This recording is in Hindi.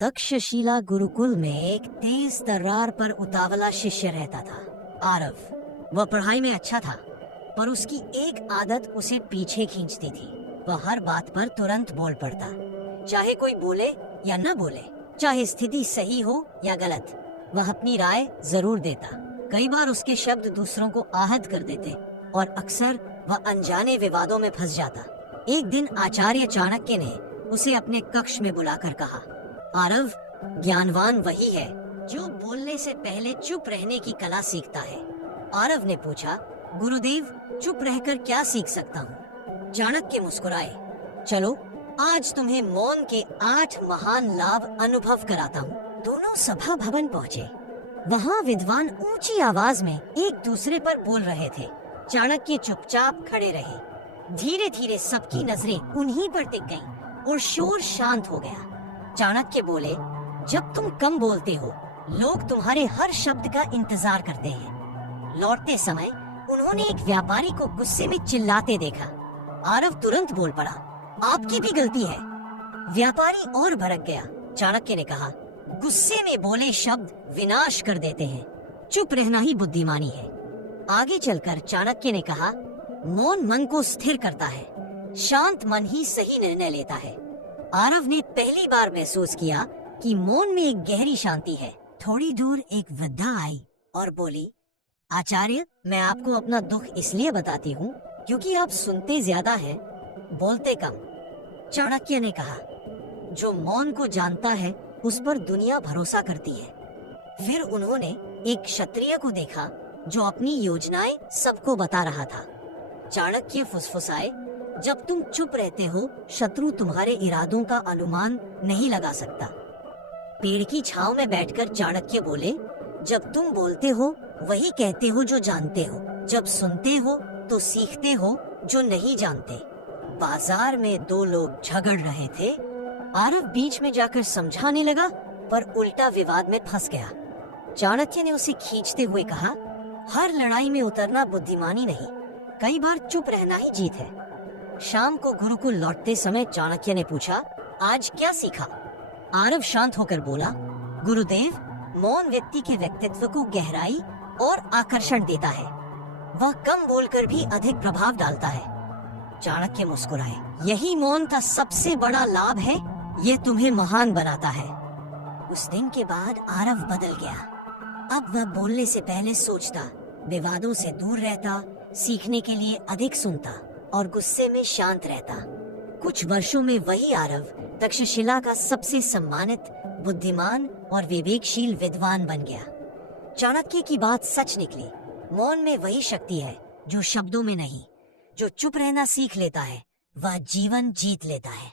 तक्षशिला गुरुकुल में एक तेज तर्रार पर उतावला शिष्य रहता था आरव। वह पढ़ाई में अच्छा था, पर उसकी एक आदत उसे पीछे खींचती थी। वह हर बात पर तुरंत बोल पड़ता, चाहे कोई बोले या न बोले, चाहे स्थिति सही हो या गलत, वह अपनी राय जरूर देता। कई बार उसके शब्द दूसरों को आहत कर देते और अक्सर वह अनजाने विवादों में फंस जाता। एक दिन आचार्य चाणक्य ने उसे अपने कक्ष में बुलाकर कहा, आरव, ज्ञानवान वही है जो बोलने से पहले चुप रहने की कला सीखता है। आरव ने पूछा, गुरुदेव, चुप रहकर क्या सीख सकता हूँ? चाणक्य मुस्कुराए, चलो आज तुम्हें मौन के 8 महान लाभ अनुभव कराता हूँ। दोनों सभा भवन पहुँचे। वहाँ विद्वान ऊंची आवाज में एक दूसरे पर बोल रहे थे। चाणक्य चुपचाप खड़े रहे। धीरे धीरे सबकी नजरें उन्हीं पर टिक गईं और शोर शांत हो गया। चाणक्य बोले, जब तुम कम बोलते हो, लोग तुम्हारे हर शब्द का इंतजार करते हैं। लौटते समय उन्होंने एक व्यापारी को गुस्से में चिल्लाते देखा। आरव तुरंत बोल पड़ा, आपकी भी गलती है। व्यापारी और भड़क गया। चाणक्य ने कहा, गुस्से में बोले शब्द विनाश कर देते हैं, चुप रहना ही बुद्धिमानी है। आगे चलकर चाणक्य ने कहा, मौन मन को स्थिर करता है, शांत मन ही सही निर्णय लेता है। आरव ने पहली बार महसूस किया कि मौन में एक गहरी शांति है। थोड़ी दूर एक वृद्धा आई और बोली, आचार्य, मैं आपको अपना दुख इसलिए बताती हूँ क्योंकि आप सुनते ज्यादा हैं, बोलते कम। चाणक्य ने कहा, जो मौन को जानता है उस पर दुनिया भरोसा करती है। फिर उन्होंने एक क्षत्रिय को देखा जो अपनी योजनाएं सबको बता रहा था। चाणक्य फुसफुसाए, जब तुम चुप रहते हो, शत्रु तुम्हारे इरादों का अनुमान नहीं लगा सकता। पेड़ की छांव में बैठकर चाणक्य बोले, जब तुम बोलते हो वही कहते हो जो जानते हो, जब सुनते हो तो सीखते हो जो नहीं जानते। बाजार में 2 लोग झगड़ रहे थे। आरव बीच में जाकर समझाने लगा, पर उल्टा विवाद में फंस गया। चाणक्य ने उसे खींचते हुए कहा, हर लड़ाई में उतरना बुद्धिमानी नहीं, कई बार चुप रहना ही जीत है। शाम को गुरुकुल लौटते समय चाणक्य ने पूछा, आज क्या सीखा? आरव शांत होकर बोला, गुरुदेव, मौन व्यक्ति के व्यक्तित्व को गहराई और आकर्षण देता है। वह कम बोलकर भी अधिक प्रभाव डालता है। चाणक्य मुस्कुराए, यही मौन का सबसे बड़ा लाभ है, ये तुम्हें महान बनाता है। उस दिन के बाद आरव बदल गया। अब वह बोलने से पहले सोचता, विवादों से दूर रहता, सीखने के लिए अधिक सुनता और गुस्से में शांत रहता। कुछ वर्षों में वही आरव तक्षशिला का सबसे सम्मानित, बुद्धिमान और विवेकशील विद्वान बन गया। चाणक्य की बात सच निकली। मौन में वही शक्ति है जो शब्दों में नहीं। जो चुप रहना सीख लेता है, वह जीवन जीत लेता है।